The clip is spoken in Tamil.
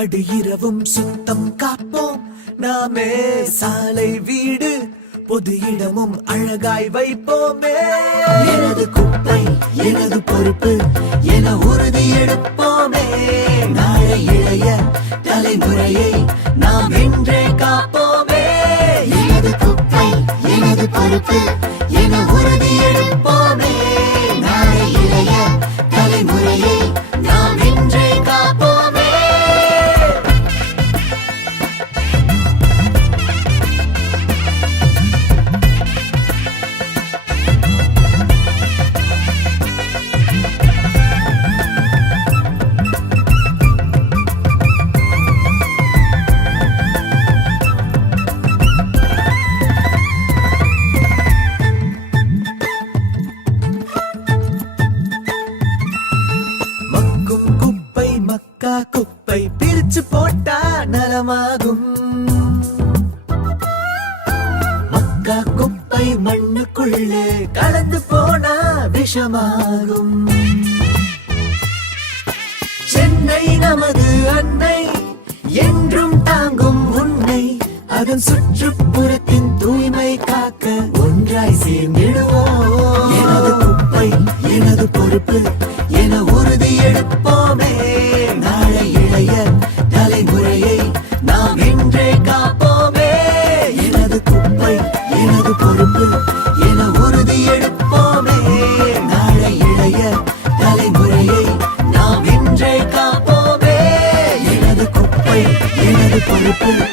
நடு இரவும் சுத்தம் காப்போம் நாமே. சாலை வீடு பொது இடமும் அழகாய் வைப்போமே. எனது குப்பை எனது பொறுப்பு என உறுதி எடுப்போமே. நாளை இளைய தலைமுறையை நாம் இன்றே காப்போமே. எனது குப்பை எனது பொறுப்பு என உறுதி எடுப்போமே. நாளை இளைய தலைமுறையை நாம் இன்றே காப்போமே. குப்பை பிரிச்சு போட்டா நலமாகும். மக்கா குப்பை மண்ணுக்குள்ளே கலந்து போனா விஷமாகும். சென்னை நமது அன்னை என்றும் தாங்கும் உன்னை. அதன் சுற்றுப்புறத்தின் தூய்மை காக்க ஒன்றாய் சேர்ந்திடுவோம். எனது குப்பை எனது பொறுப்பு என உறுதி எடுப்போமே. நாளை இளைய தலைமுறையை நாம் இன்றே காப்போமே. எனது குப்பை எனது பொறுப்பு என உறுதி எடுப்போமே. நாளை இளைய தலைமுறையை நாம் இன்றே காப்போமே. எனது குப்பை எனது பொறுப்பு